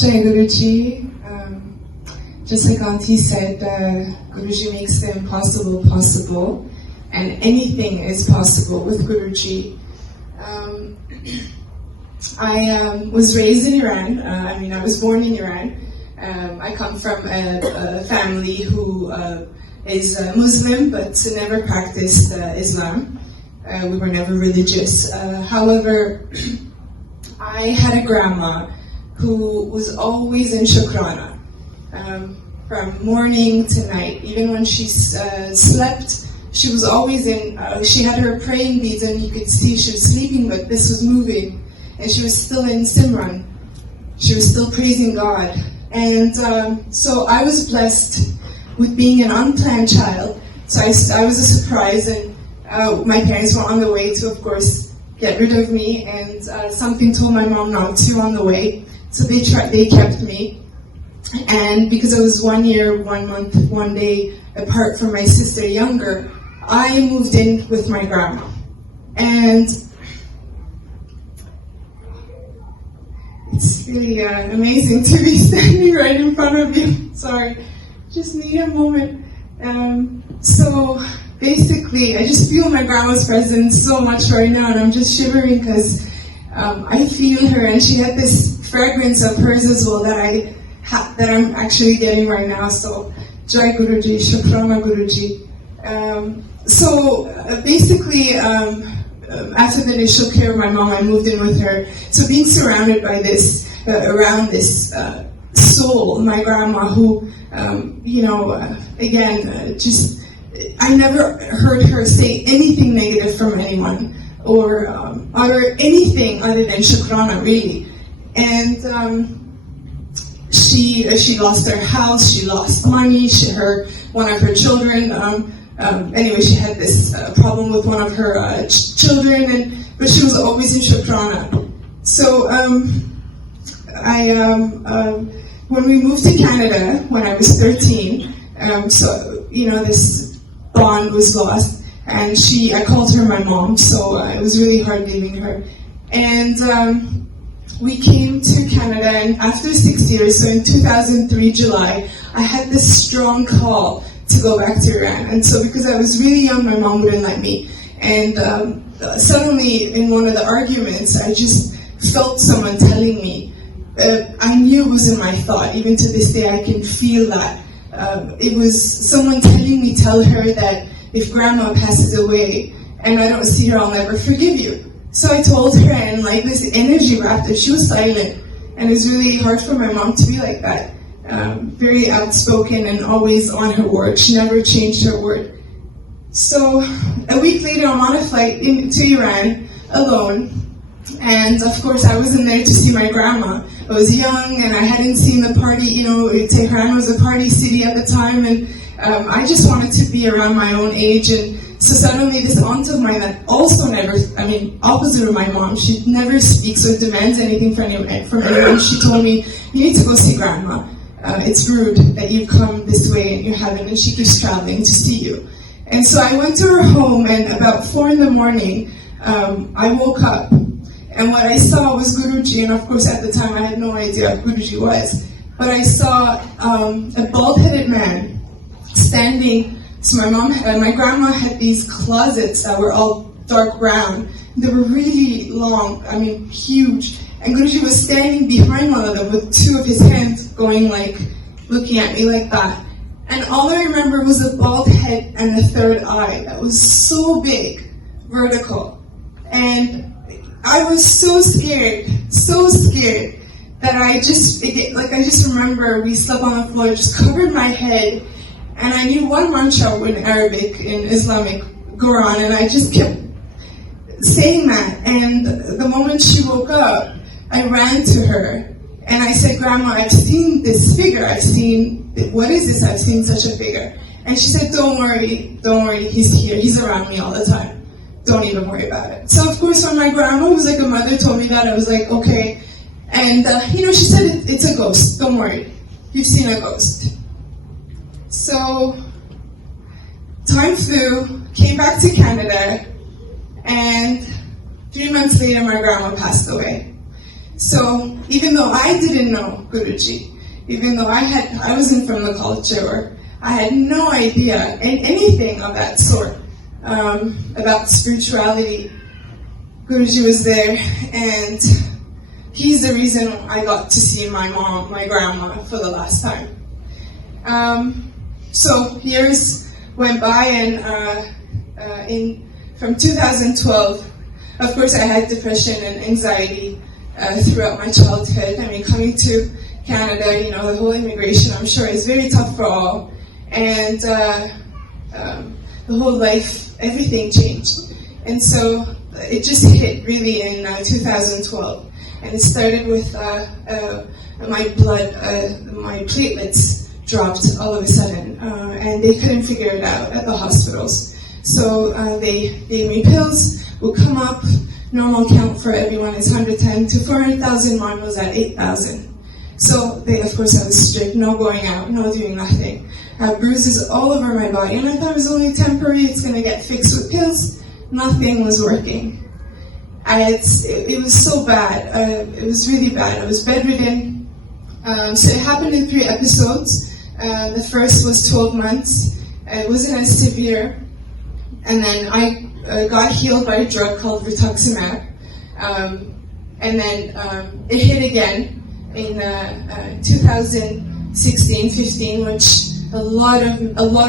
Jai Guruji. Just like Aunty said, Guruji makes the impossible possible, and anything is possible with Guruji. I was raised in Iran. I was born in Iran. I come from a family who is Muslim, but never practiced Islam. We were never religious. However, I had a grandma who was always in Shukrana. From morning to night. Even when she slept, she was always in, she had her praying beads and you could see she was sleeping, but this was moving. And she was still in Simran. She was still praising God. And so I was blessed with being an unplanned child. So I was a surprise, and my parents were on the way to, of course, get rid of me. And something told my mom not to on the way. So they kept me. And because I was 1 year, 1 month, 1 day apart from my sister younger, I moved in with my grandma. And it's really amazing to be standing right in front of you. Sorry, just need a moment. So basically, I just feel my grandma's presence so much right now, and I'm just shivering because I feel her, and she had this fragrance of hers as well that I'm actually getting right now. So, Jai Guruji, Shukrana Guruji. Basically, after the initial care of my mom, I moved in with her. So being surrounded by this, around this soul, my grandma, who, I never heard her say anything negative from anyone, or utter anything other than Shukrana, really. And she lost her house, she lost money, one of her children, anyway, she had this problem with one of her children, but she was always in Shukrana. So when we moved to Canada, when I was 13, this bond was lost, and I called her my mom, so it was really hard leaving her. And we came to Canada, and after 6 years, so in 2003, July, I had this strong call to go back to Iran. And so because I was really young, my mom wouldn't let me. And suddenly, in one of the arguments, I just felt someone telling me, I knew it was in my thought, even to this day I can feel that. It was someone telling me, tell her that if grandma passes away and I don't see her, I'll never forgive you. So I told her, and like this energy wrapped her. She was silent, and it was really hard for my mom to be like that. Very outspoken and always on her word. She never changed her word. So a week later, I'm on a flight to Iran alone, and of course I wasn't there to see my grandma. I was young, and I hadn't seen the party. Tehran was a party city at the time, and I just wanted to be around my own age. And so suddenly this aunt of mine that also opposite of my mom, she never speaks or demands anything from anyone. She told me, you need to go see grandma. It's rude that you've come this way and you haven't, and she keeps traveling to see you. And so I went to her home, and about 4 a.m, I woke up, and what I saw was Guruji, and of course at the time I had no idea what Guruji was, but I saw a bald-headed man standing. So my grandma had these closets that were all dark brown. They were really long, huge. And Guruji was standing behind one of them with 2 of his hands going looking at me like that. And all I remember was a bald head and a third eye that was so big, vertical. And I was so scared that I just remember we slept on the floor, just covered my head. And I knew one mantra in Arabic, in Islamic Quran, and I just kept saying that. And the moment she woke up, I ran to her, and I said, Grandma, I've seen this figure. What is this? I've seen such a figure. And she said, don't worry, he's here. He's around me all the time. Don't even worry about it. So of course, when my grandma, who was like a mother, told me that, I was like, okay. And, she said, it's a ghost. Don't worry. You've seen a ghost. So, time flew, came back to Canada, and 3 months later my grandma passed away. So, even though I didn't know Guruji, even though I wasn't from the culture, or I had no idea anything of that sort, about spirituality, Guruji was there, and he's the reason I got to see my mom, my grandma, for the last time. So years went by, and from 2012, of course I had depression and anxiety throughout my childhood. I mean, coming to Canada, you know, the whole immigration, I'm sure, is very tough for all. And the whole life, everything changed. And so it just hit really in 2012. And it started with my blood, my platelets dropped all of a sudden. And they couldn't figure it out at the hospitals. So they gave me pills, would come up, normal count for everyone is 110 to 400,000, mine was at 8,000. So they, of course, I was strict, no going out, no doing nothing. I had bruises all over my body, and I thought it was only temporary, it's going to get fixed with pills. Nothing was working. It was so bad, it was really bad. I was bedridden. So it happened in 3 episodes. The first was 12 months. It wasn't as severe. And then I got healed by a drug called rituximab. And then it hit again in 2016-15, which a lot of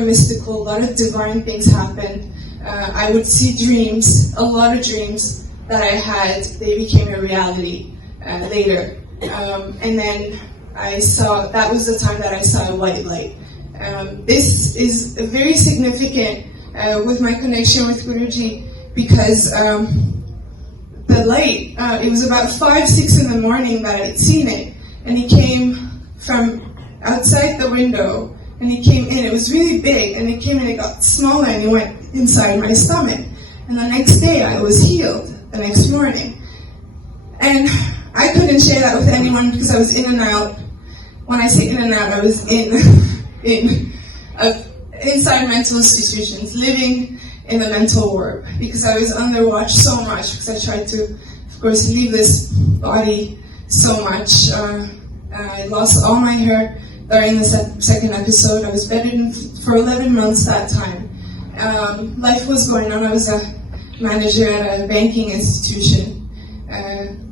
mystical, a lot of divine things happened. I would see dreams, a lot of dreams that I had, they became a reality later. And then that was the time that I saw a white light. This is very significant with my connection with Guruji, because the light, it was about 5, 6 in the morning that I'd seen it, and he came from outside the window, and he came in. It was really big, and it came in, it got smaller, and it went inside my stomach. And the next day I was healed, the next morning. And I couldn't share that with anyone because I was in and out. When I say in and out, I was inside mental institutions, living in the mental ward, because I was under watch so much, because I tried to, of course, leave this body so much. I lost all my hair during the second episode. I was bedridden for 11 months that time. Life was going on. I was a manager at a banking institution.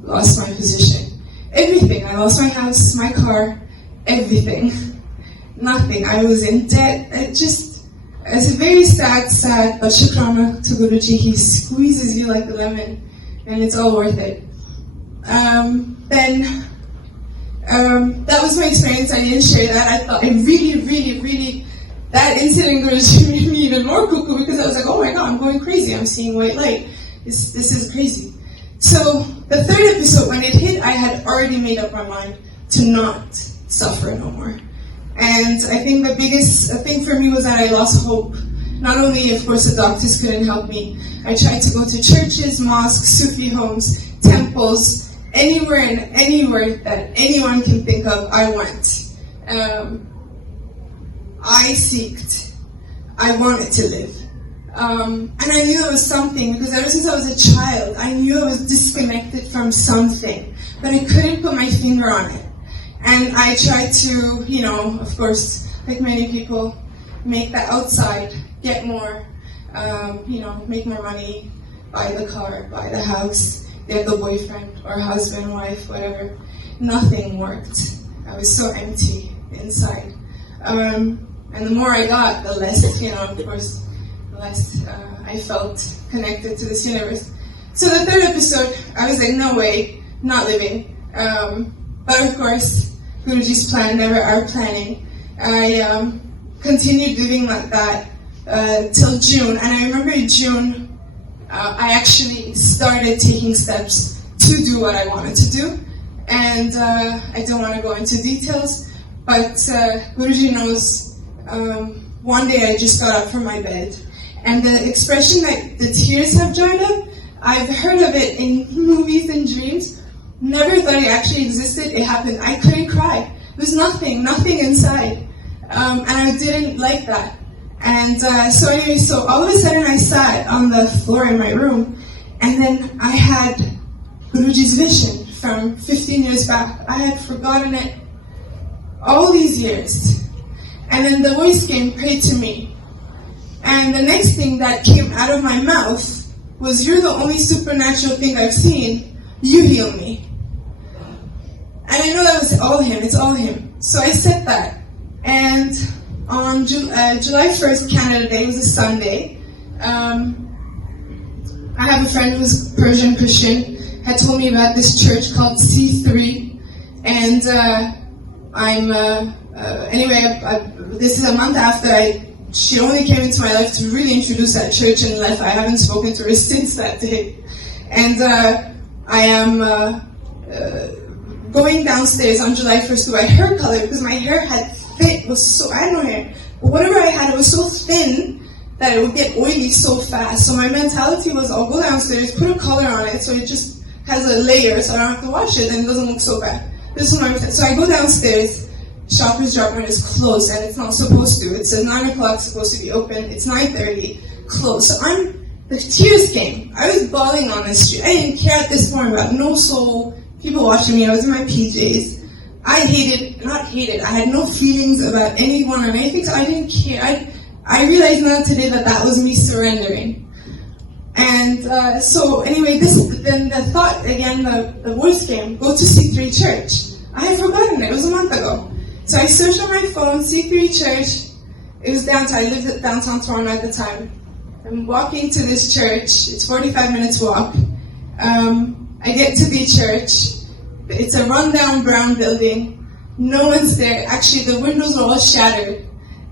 Lost my position. Everything. I lost my house, my car, everything. Nothing. I was in debt. It's a very sad, but shukrana to Guruji. He squeezes you like a lemon, and it's all worth it. Then that was my experience. I didn't share that. I thought it really, that incident Guruji made me even more cuckoo, because I was like, oh my God, I'm going crazy. I'm seeing white light. This is crazy. So the third episode, when it hit, I had already made up my mind to not suffer no more. And I think the biggest thing for me was that I lost hope. Not only, of course, the doctors couldn't help me. I tried to go to churches, mosques, Sufi homes, temples, anywhere that anyone can think of, I went. I seeked. I wanted to live. And I knew it was something, because ever since I was a child, I knew I was disconnected from something, but I couldn't put my finger on it. And I tried to, of course, like many people, make the outside, get more, make more money, buy the car, buy the house, get the boyfriend or husband, wife, whatever. Nothing worked. I was so empty inside. And the more I got, the less, of course, the less I felt connected to this universe. So the third episode, I was like, no way, not living. But of course, Guruji's plan, never our planning. I continued living like that till June. And I remember in June, I actually started taking steps to do what I wanted to do. And I don't want to go into details, but Guruji knows, one day I just got up from my bed. And the expression that the tears have dried up, I've heard of it in movies and dreams. Never thought it actually existed. It happened. I couldn't cry. There was nothing inside. And I didn't like that. And so all of a sudden I sat on the floor in my room, and then I had Guruji's vision from 15 years back. I had forgotten it all these years. And then the voice came, pray to me. And the next thing that came out of my mouth was, you're the only supernatural thing I've seen. You heal me. And I know that was all him. It's all him. So I said that. And on July 1st, Canada Day, it was a Sunday. I have a friend who's Persian Christian, had told me about this church called C3. And this is a month after she only came into my life to really introduce that church and left. I haven't spoken to her since that day. And I am going downstairs on July 1st to my hair color because my hair had I had no hair, but whatever I had, it was so thin that it would get oily so fast. So my mentality was, I'll go downstairs, put a color on it so it just has a layer so I don't have to wash it and it doesn't look so bad. This was my mentality. So I go downstairs, Shoppers Drug Mart is closed and it's not supposed to. It's at 9 o'clock, supposed to be open. It's 9:30, closed. So the tears came. I was bawling on the street. I didn't care at this point about no soul, people watching me. I was in my PJs. I had no feelings about anyone or anything, so I didn't care. I realized now today that was me surrendering. And so anyway, then the thought again, the voice came, go to C3 Church. I had forgotten it was a month ago. So I searched on my phone, C3 Church. It was downtown. I lived at downtown Toronto at the time. I'm walking to this church. It's 45 minutes walk. I get to the church. It's a rundown brown building. No one's there. Actually, the windows are all shattered.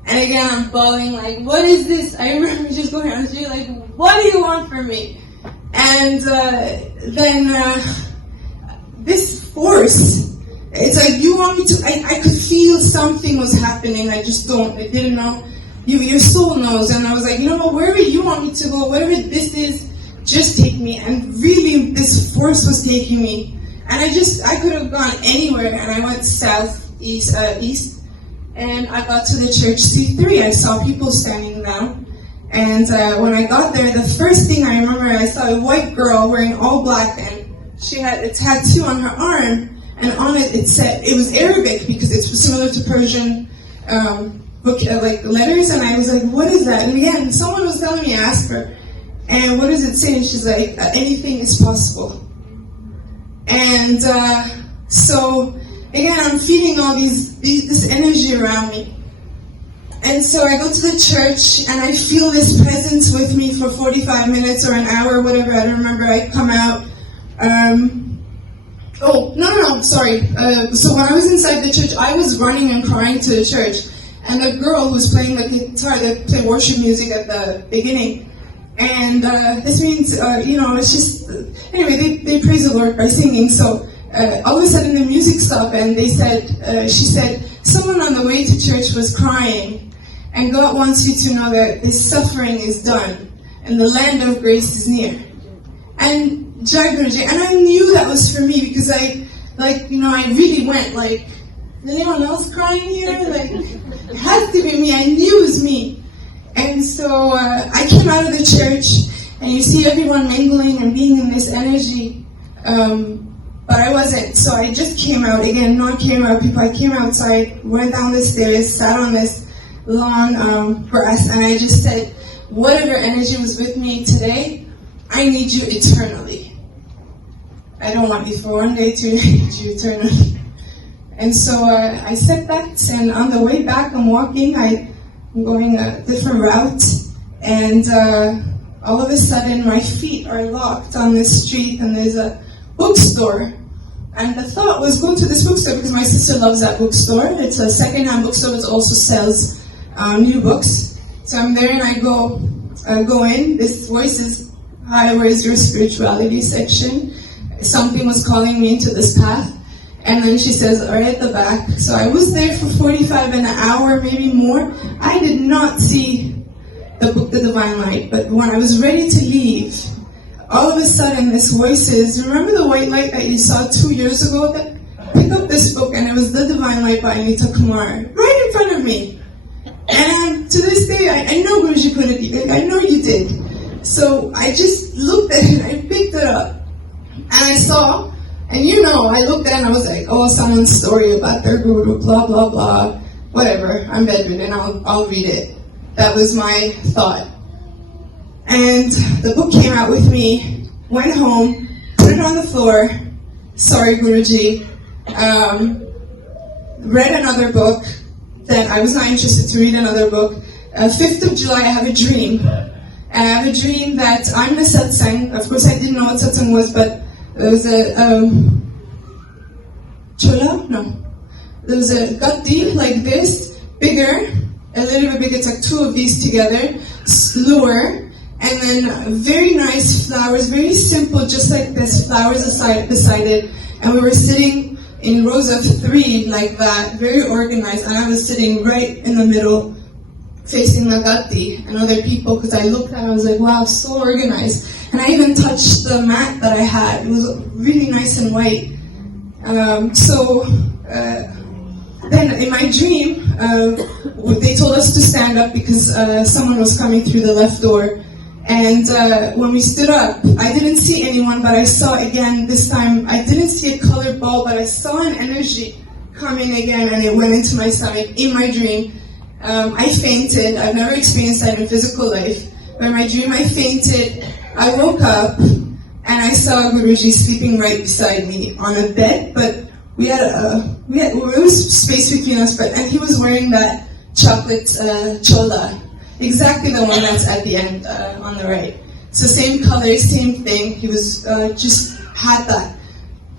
And again, I'm bawling like, what is this? I remember just going on the street like, what do you want from me? And then this force, it's like, you want me to, I could feel something was happening. I didn't know. Your soul knows. And I was like, you know what, wherever you want me to go, whatever this is, just take me. And really, this force was taking me. And I could have gone anywhere, and I went east, and I got to the church C3. I saw people standing down, and when I got there, the first thing I remember, I saw a white girl wearing all black, and she had a tattoo on her arm, and on it, it was Arabic, because it's similar to Persian book, like letters, and I was like, what is that? And again, someone was telling me, ask her, and what does it say? And she's like, anything is possible. And so again, I'm feeling all this energy around me. And so I go to the church and I feel this presence with me for 45 minutes or an hour, whatever, I don't remember. I come out. Sorry. So when I was inside the church, I was running and crying to the church. And the girl who was playing the guitar, they play worship music at the beginning. And this means, it's just, anyway, they praise the Lord by singing. So all of a sudden the music stopped and she said, someone on the way to church was crying, and God wants you to know that this suffering is done and the land of grace is near. And Jai Guruji, and I knew that was for me because I really went like, is anyone else crying here? Like, it has to be me. I knew it was me. And so I came out of the church, and you see everyone mingling and being in this energy, but I wasn't. So I just came out again, not came out people. I came outside, went down the stairs, sat on this lawn grass, and I just said, whatever energy was with me today, I need you eternally. I don't want you for one day to need you eternally. And so I said that, and on the way back, I'm walking, I'm going a different route, and all of a sudden my feet are locked on this street, and there's a bookstore. And the thought was go to this bookstore because my sister loves that bookstore. It's a second-hand bookstore that also sells new books. So I'm there and I go in. This voice is, hi, where's your spirituality section? Something was calling me into this path. And then she says, all right, at the back. So I was there for 45 an hour, maybe more. I did not see the book, The Divine Light. But when I was ready to leave, all of a sudden this voice says, remember the white light that you saw 2 years ago? Pick up this book, and it was The Divine Light by Anita Kumar, right in front of me. And to this day, I know Guruji put it, I know you did. So I just looked at it, I picked it up, and I saw And I looked at it and I was like, oh, someone's story about their guru, blah, blah, blah. Whatever, I'm bedridden, I'll read it. That was my thought. And the book came out with me, went home, put it on the floor, sorry Guruji, read another book, then I was not interested to read another book. 5th of July, I have a dream. And I have a dream that I'm in a Satsang. Of course, I didn't know what Satsang was, but there was a chola? No. There was a gatti like this, bigger, a little bit bigger. It's like two of these together, lower, and then very nice flowers, very simple, just like this, flowers beside it. And we were sitting in rows of 3 like that, very organized, and I was sitting right in the middle, facing the gatti and other people, because I looked at it, I was like, wow, so organized. And I even touched the mat that I had. It was really nice and white. Then in my dream, they told us to stand up because someone was coming through the left door. And when we stood up, I didn't see anyone, but I saw again, this time, I didn't see a colored ball, but I saw an energy coming again, and it went into my stomach in my dream. I fainted. I've never experienced that in physical life. But in my dream, I fainted. I woke up, and I saw Guruji sleeping right beside me on a bed, but there was space between us, and he was wearing that chocolate chola, exactly the one that's at the end on the right. It's the same color, same thing. He was just had that.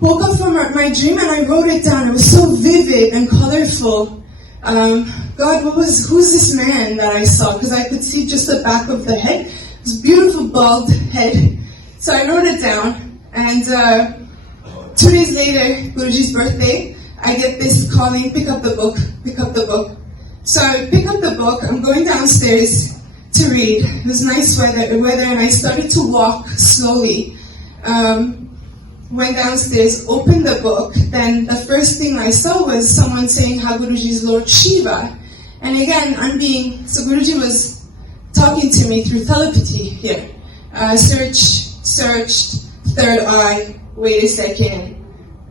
Woke up from my dream and I wrote it down. It was so vivid and colorful. God, who's this man that I saw? Because I could see just the back of the head. This beautiful bald head. So I wrote it down, and 2 days later, Guruji's birthday, I get this calling, pick up the book. So I pick up the book, I'm going downstairs to read. It was nice weather, and I started to walk slowly. Went downstairs, opened the book, then the first thing I saw was someone saying how Guruji is Lord Shiva. And again, so Guruji was talking to me through telepathy here. Searched, third eye, wait a second.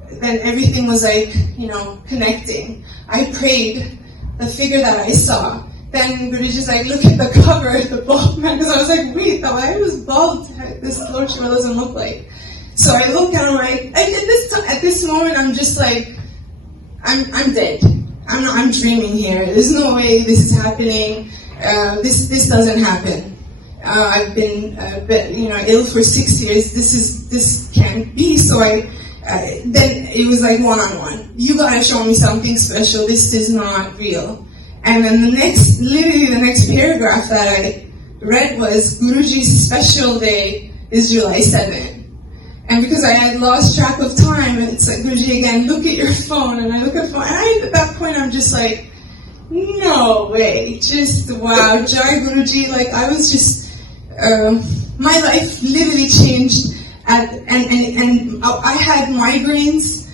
Then everything was like, connecting. I prayed, the figure that I saw. Then Guruji's like, look at the cover, the bald man. Because I was like, wait, the way I was bald, this Lord Shiva doesn't look like. So I looked and I'm like, at this moment, I'm just like, I'm dead. I'm dreaming here. There's no way this is happening. This doesn't happen. I've been, ill for 6 years. This can't be. So then it was like one-on-one. You gotta show me something special. This is not real. And then literally the next paragraph that I read was Guruji's special day is July 7th. And because I had lost track of time, it's like, Guruji, again, look at your phone. And I look at the phone, and at that point, I'm just like, no way. Just, wow, Jai Guruji. Like, I was just, my life literally changed. And I had migraines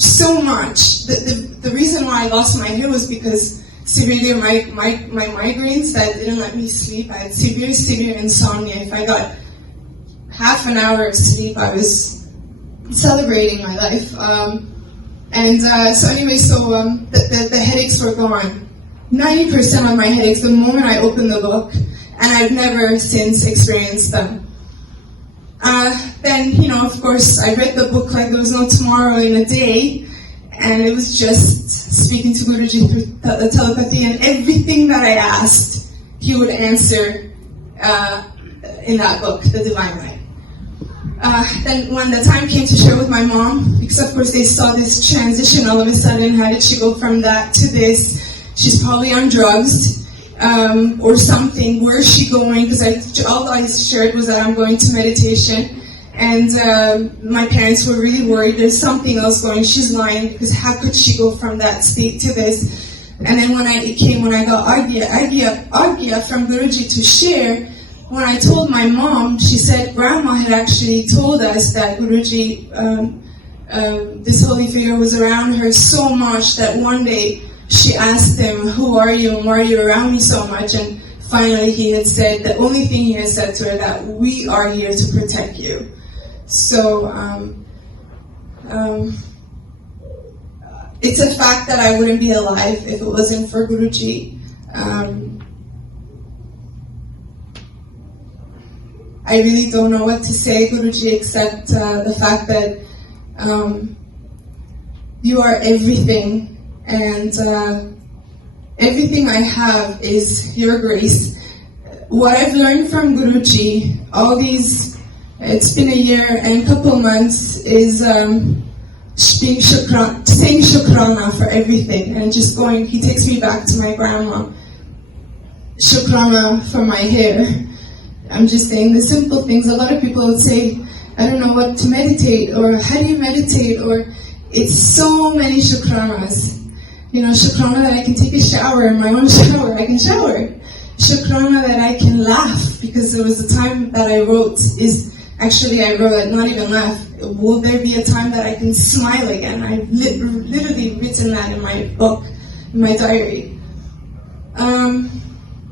so much. The reason why I lost my hair was because severely my migraines that didn't let me sleep. I had severe insomnia. If I got half an hour of sleep, I was celebrating my life. The headaches were gone. 90% of my headaches the moment I opened the book, and I've never since experienced them. Then, of course, I read the book like there was no tomorrow in a day, and it was just speaking to Guruji through the telepathy, and everything that I asked, he would answer in that book, The Divine Light. Then when the time came to share with my mom, because of course they saw this transition all of a sudden, how did she go from that to this? She's probably on drugs or something. Where is she going? Because all I shared was that I'm going to meditation, and my parents were really worried. There's something else going. She's lying, because how could she go from that state to this? And then when I got Agya from Guruji to share, when I told my mom, she said Grandma had actually told us that Guruji, this holy figure was around her so much that one day she asked him, who are you and why are you around me so much? And finally he had said, the only thing he had said to her, that we are here to protect you. So It's a fact that I wouldn't be alive if it wasn't for Guruji. I really don't know what to say, Guruji, except the fact that you are everything, and everything I have is your grace. What I've learned from Guruji, it's been a year and a couple months, is saying shukrana for everything, and just he takes me back to my grandma. Shukrana for my hair. I'm just saying the simple things. A lot of people would say, I don't know what to meditate, or how do you meditate, or it's so many shukranas. Shukrana that I can take a shower, in my own shower, I can shower. Shukrana that I can laugh, because there was a time that I wrote, not even laugh, will there be a time that I can smile again? I've literally written that in my book, in my diary.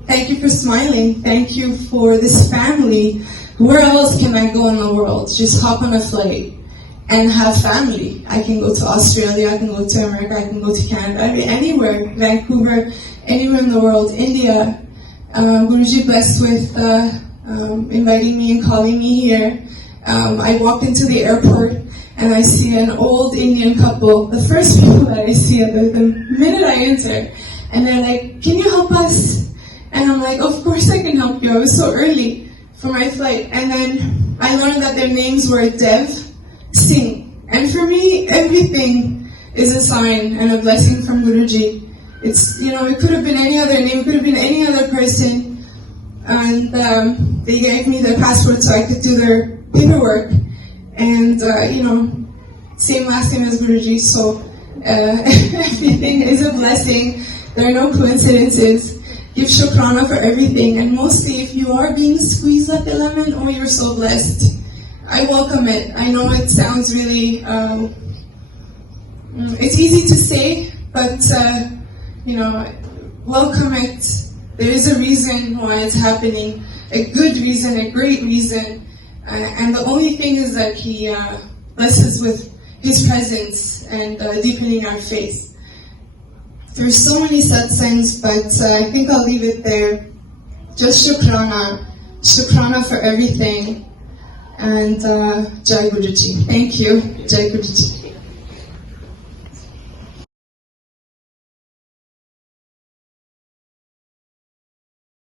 Thank you for smiling. Thank you for this family. Where else can I go in the world? Just hop on a flight and have family. I can go to Australia, I can go to America, I can go to Canada, anywhere, Vancouver, anywhere in the world, India. Guruji blessed with inviting me and calling me here. I walk into the airport and I see an old Indian couple. The first people that I see, the minute I enter, and they're like, "Can you help us?" And I'm like, "Of course I can help you. I was so early for my flight." And then I learned that their names were Dev, Singh. And for me, everything is a sign and a blessing from Guruji. It could have been any other name, it could have been any other person. And they gave me their passport so I could do their paperwork. And, same last name as Guruji, so everything is a blessing. There are no coincidences. Give shukrana for everything. And mostly, if you are being squeezed like a lemon, oh, you're so blessed. I welcome it. I know it sounds really, it's easy to say, but, welcome it. There is a reason why it's happening, a good reason, a great reason, and the only thing is that he blesses with his presence and deepening our faith. There's so many satsangs, but I think I'll leave it there. Just shukrana for everything. And Jai Guruji. Thank you. Jai Guruji.